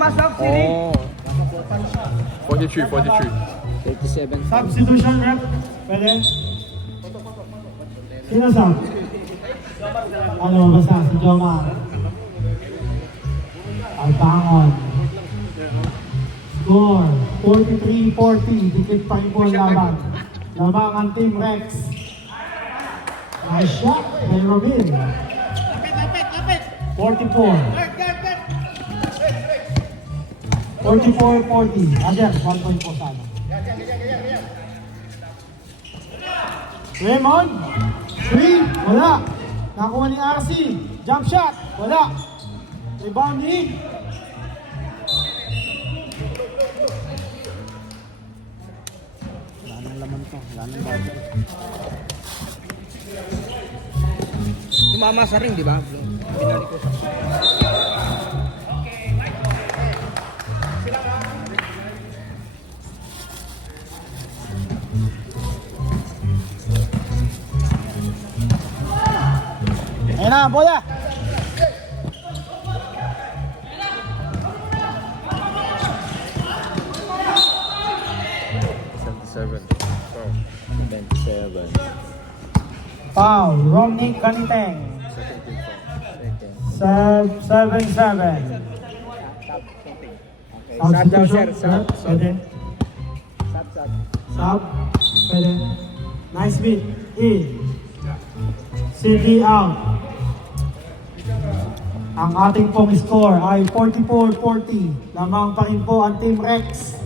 Thomas Sub City. Oh. 43, 43. 37. Substitution rep. Pwede? Sino sub? Ano, basta si Jomar. Albangon. Score, 43-40. Dikit pa rin po ang laban. Lamang ang Team Rex. Nice shot kay Robin. 44. 44-40. Ader, 1 point po sana. Raymond. 3. Wala. Nakuha ni RC. Jump shot. Wala. Rebounding. Wala nang laman to. Wala nang budget. Tumama sa ring, di ba? Pinali ko sa... Ayan na, bola. Seven. 27. Foul, Romney Caniteng. Second team foul. 7-7. Sub daw, sir. Sub. Pwede. Sub. Pwede. Nice beat. In. City out. Ang ating pong score ay 44-40. Lamang pa rin po ang Team Rex.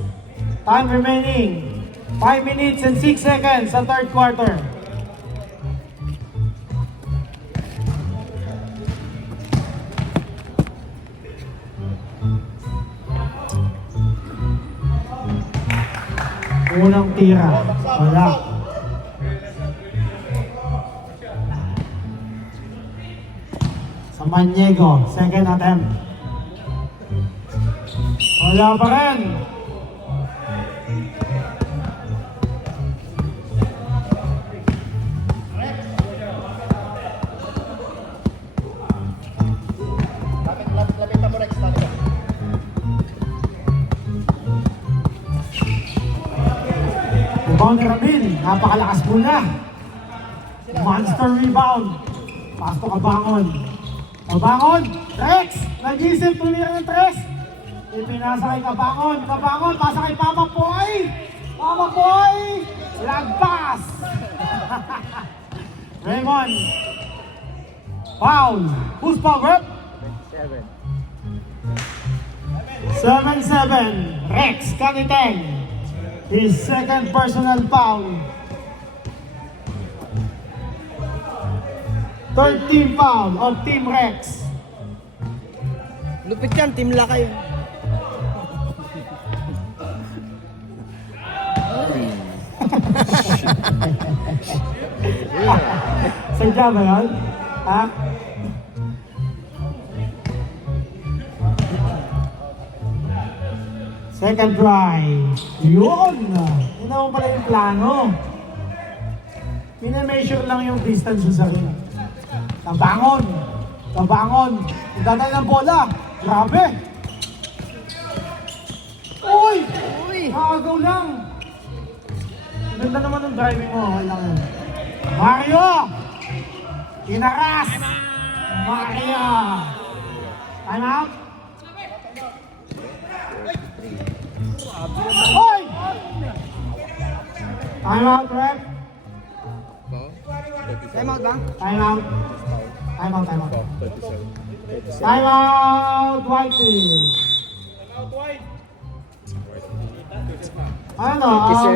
Time remaining. 5 minutes and 6 seconds sa third quarter. Unang tira. Wala. Samaniego, second attempt. Wala pa rin. Rebound ni Ramil, napakalakas muna. Monster rebound. Pasok Kabangon. Kabangon, Rex, nag-isip tumira ng tres. Ipinasa kay Kabangon. Kabangon, pasa kay Papa Boy. Papa Boy, lagpas. Raymond. Foul. Who's power? 7-7. Rex Caniteng. His second personal foul. 13 foul of Team Rex. Lupit yan, Team Lakay. Sadya ba yun? Ha? Second try. Yun! Yun naman pala yung plano. Pina-measure lang yung distance sa ring. Kabangon! Kabangon! Itatay ng bola! Grabe! Uy! Nakagaw lang! Ganda naman ng driving mo. Okay lang yun. Mario! Inaras! Mario! Time out! Hoy! Time out, ref! Time out ba? Time out! Time out, time out. 37. Time out, Whitey! Ano?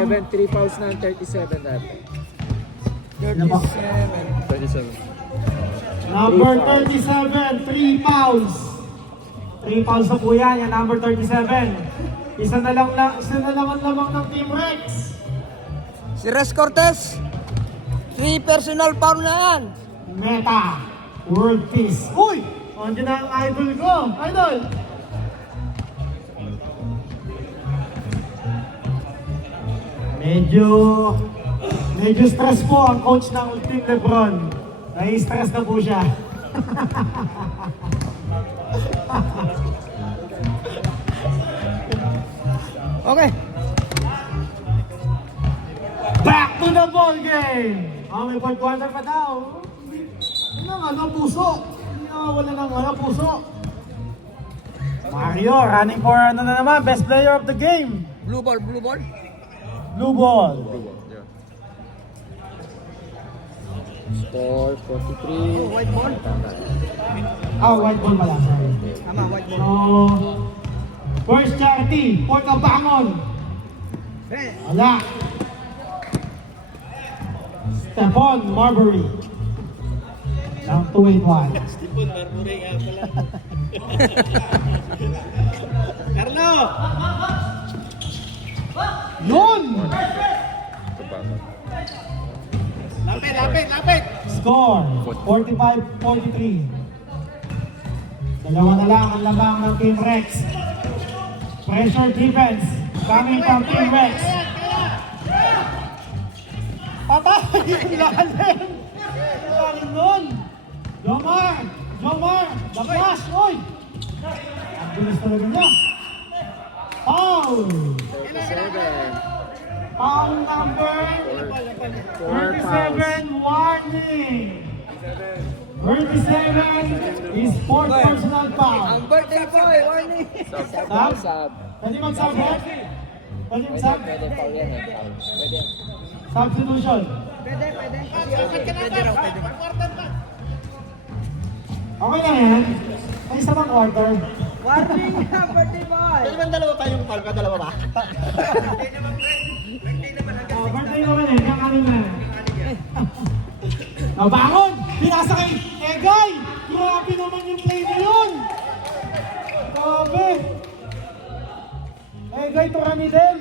37, 3 fouls na 37 dati. 37. Number 37, 3 fouls. 3 fouls na po yan, yung number 37. Isa na lang ang lamang ng Team Rex. Si Res Cortez. 3 personal foul na yan. Meta, world peace. Uy! Andiyan na ang idol ko. Idol! Medyo stress po ang coach ng Team Lebron. Nai-stress na po siya. Okay. Back to the ball game! May fourth quarter pa daw. Puso. Hindi wala ng puso. Mario, running for na naman, best player of the game. Blue ball, blue ball. Blue ball. Blue ball, yeah. Score 43. White ball. White ball pala. Sorry. Tama, white ball. So, first charity, Port Abangon. Hey. Wala. Stephon Marbury. Lang 281. Stephen Marbury nga pala. Carlo! Yun! Tabangon. Lapit! Score, 45-43. Dalawa na lang ang labang ng Team Rex. Pressure defense coming from Team Rex. Patay! Lalim! Lalim nun! Jomar! The flash! Uy! Ang bilis talaga niya. Foul! 37. Foul number 37, warning! 37 is fourth personal foul. Ang birthday boy, warning. Sab? Sub. Pwede mag-sub, Red? Pwede mag-sub? Pwede foul yan eh. Foul. Pwede. Substitution. Pwede. Pwede raw, pwede. Okay na yan. May isa bang quarter. Warning na, birthday boy. Pwede ba dalawa tayong palka? Dalawa ba? Birthday naman eh. Kaya kanina. Nabangon! Pinasa kay Egay! Grabe naman yung play na yun! Grabe! Egay Turani din!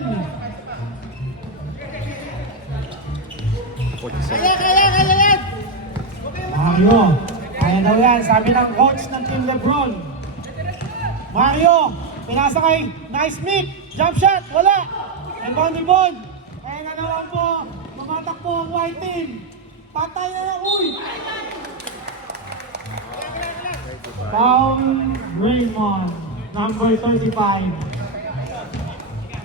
47. Mario! Kaya daw yan, sabi ng coach ng Team Lebron. Mario! Pinasa kay Naismith! Jump shot! Wala! Rebound ni Bon! Kaya nga naman po, tumatakbo ang white team! Patay na yan! Uy! Foul Raymond, number 35.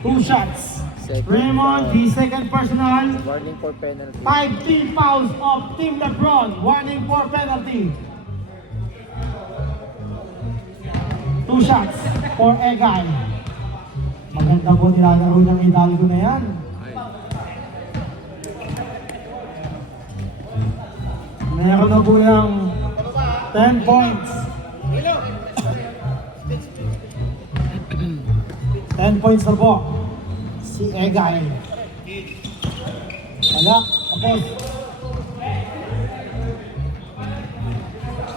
2 shots. Raymond, the second personal. Warning for penalty. 5 team fouls of Team Lebron. Warning for penalty. 2 shots for Egay. Maganda po nilalaro ng Hidalgo na yan. Meron na po yung 10 points. 10 points na po. Si Egay. Wala. Tapos.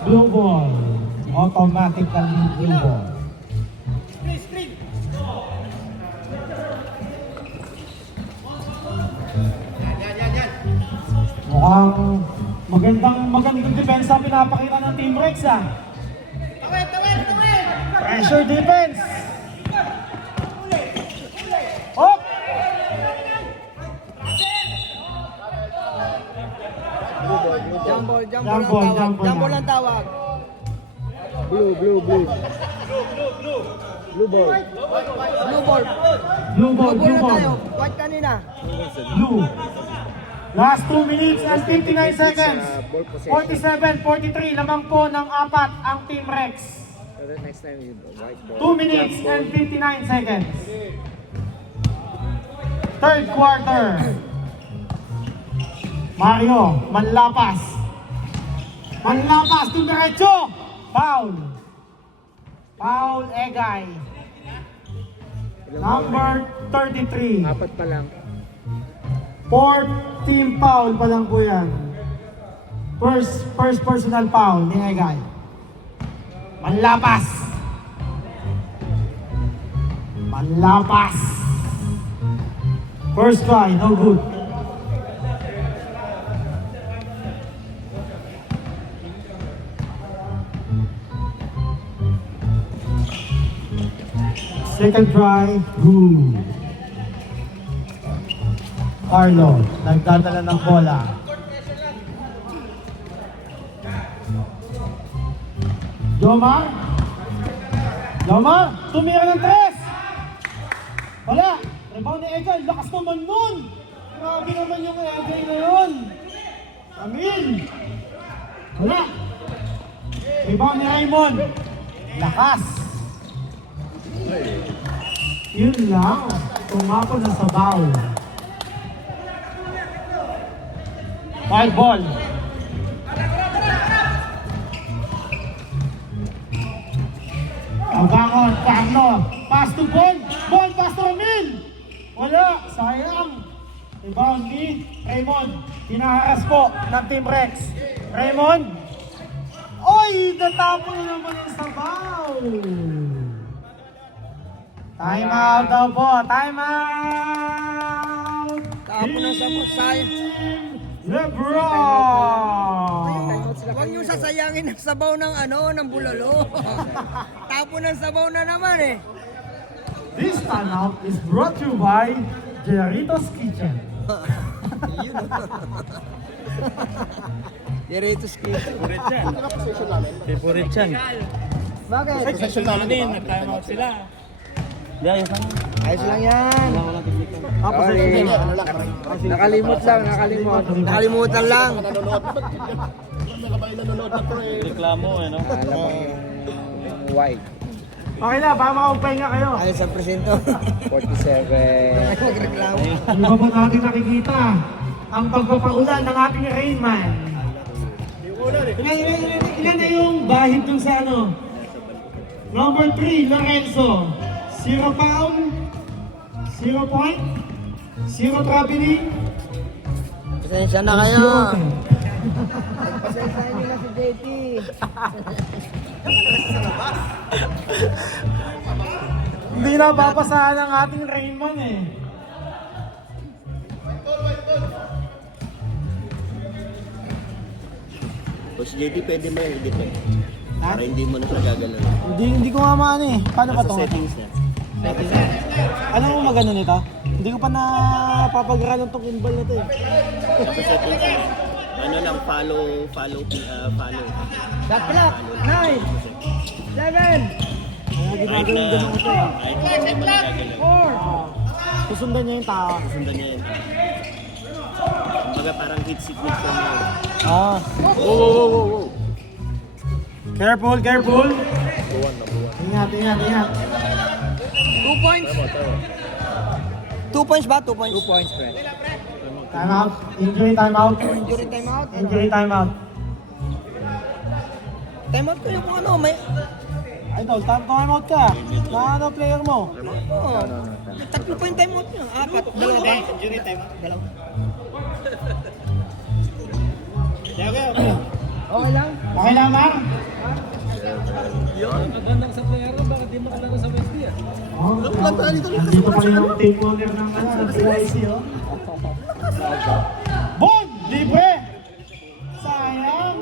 Blue ball. Automatically blue ball. Mukhang magandang depensa pinapakita ng Team Rex ah. Pressure defense. Hop! Jump ball ang tawag. Blue. Blue ball. Blue ball. Blue ball, Blue blue na tayo. ball. White kanina. Blue. Last 2 minutes and 59 seconds. 47-43, lamang po ng 4 ang Team Rex. So the next time you white ball. 2 minutes and 59 seconds. Third quarter. Mario, manlapas. Manlapas, tumiretso. Foul. Foul, Egay. Number 33. Apat pa lang. Fourth team foul pa lang po yan. First personal foul ni Egay. Manlapas. Manlapas. First try, no good. Second try, good. Carlo, nagdadala ng bola. Jomar, tumira ng 3. Wala. Rebound ni Edgar, lakas naman nun! Grabe naman yung Edgar na yun! Amin! Wala! Rebound ni Raymond, lakas! Yun lang, tumako na sa bowl. Wild ball. Abangon, Carlo, pass to Bon, Bon, pass to Ramil. Wala, sayang. Rebound ni Raymond, hinaharas po ng Team Rex. Raymond, oy, natapon na naman yung sabaw. Time out daw po, time out. Tapon ng sabaw, sayang. Lebron. Huwag niyo sasayangin ang sabaw ng ng bulalo. Tapon ng sabaw na naman eh. This timeout is brought to you by Jerito's Kitchen. Diretso skip. Favorite yan. Bakit? Session namin, nag-time out sila. Ayos lang yan. Sorry. Nakalimot lang, nakalimot. Nakalimutan lang. Reklamo, ano? Alam mo yung white. Okay na, baka makapagpahinga kayo. Ayos ang presento. 47. Magreklamo. Ano ba po natin nakikita? Ang pagpapaulan ng ating Rainman. Ilan na yung bahid dun sa Number 3, Lorenzo. 0 pound, 0 point, 0 traveling, Pasensya na kayo. 0 time. Pasensya nila si JT. Hindi na babasahan ang ating Rainman eh. Boss JT, pwede mo yung edit para hindi mo na siya gagalaw. Hindi ko nga maano eh. Paano ba Sa ito? settings niya. Alam mo magano nito? Hindi ko pa napapag-aralan itong gimbal na ito eh. Sa settings niya. Ano lang, follow. Shot clock. 9. 7. Right na, right na, Susundan niya yung tao. sundan niya yun. Kumbaga parang hit signature niya. Ah. Whoa. Careful. Ingat. 2 points. 2 points ba? 2 points. 2 points, pre. Time out. Injury time out. Injury time out. Injury time out. Time out ko yung may... Idol, time out ka. Na player mo? Oo. Tatlo pa yung time out niya. 4. Dalawa ba? Injury time. Dalawa. Okay. Okay lang? Okay lang, Mar? Magandang sa player, bakit di makalaro sa West Dia? Oh, nandito pa rin yung team owner ng PIC, oh. Bon! Libre! Sayang!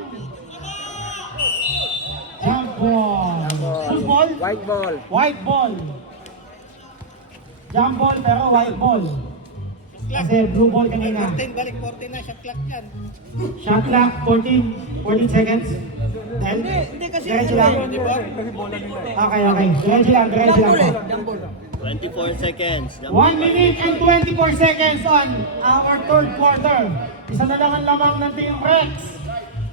Jump ball! Football? White ball. White ball! Jump ball pero white ball. Kasi blue ball kanina. 14, balik 14 na, shot clock yan. Shot clock, 14 seconds. Hindi kasi... Diretso lang. Okay. Diretso lang. Jambol. 24 seconds. 1 minute and 24 seconds on our third quarter. Isa na lang ang lamang ng Team Rex.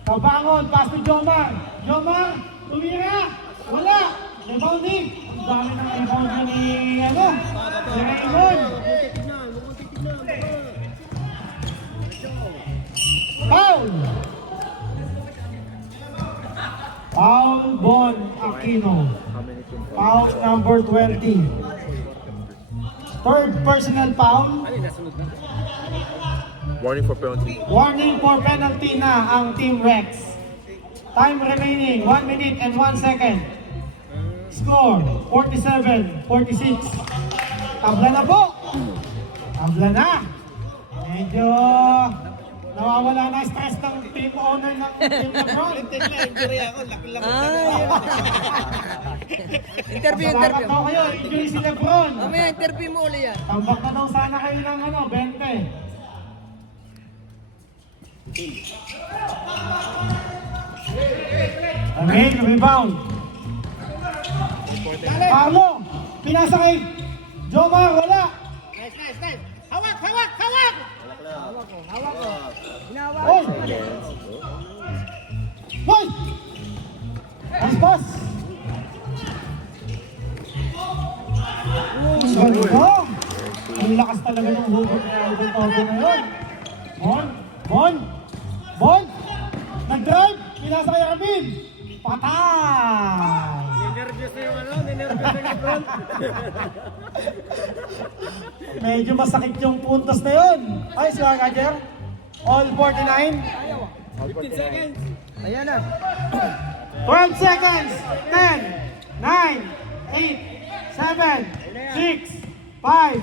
Kabangon, pass to Jomar. Jomar, tumira. Wala. Rebounding. Ang dami ng rebound ni Raymond. Foul. Foul Bon Aquino. Foul number 20. Third personal foul. Warning for penalty. Warning for penalty na ang Team Rex. Time remaining 1 minute and 1 second. Score 47-46. Tabla na po. Tabla na. Medyo nawawala na stress ng team owner ng Team Lebron. Injury ako, laki-laki. Interview. Salamat daw kayo, injury si Lebron. Mamaya interview mo uli yan. Tambak na daw sana kayo ng 20. Amin, rebound. Carlo, pinasa kay Jomar, wala. Hawak, hawak, hawak! Hawak ko. Hinawa Oy! ko. Hoy! Pass! Ang ganda! Ang lakas talaga ng hugot na Alvin Tordo na yun. Bon! Nag-drive! Pinasa kay Arvin! Patay! Ninervyos na yung ano, ninervyos na yung front. Medyo masakit yung puntos na yun. Ay, si Roger. All 49. 15 seconds. Ayan na. 12 seconds. 10, 9, 8, 7, 6, 5,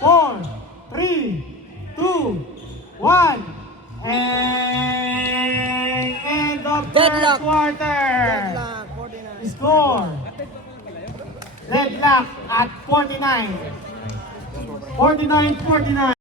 4, 3, 2, 1. And end of third Deadlock. quarter. 49. Score. Deadlock at 49. 49-49.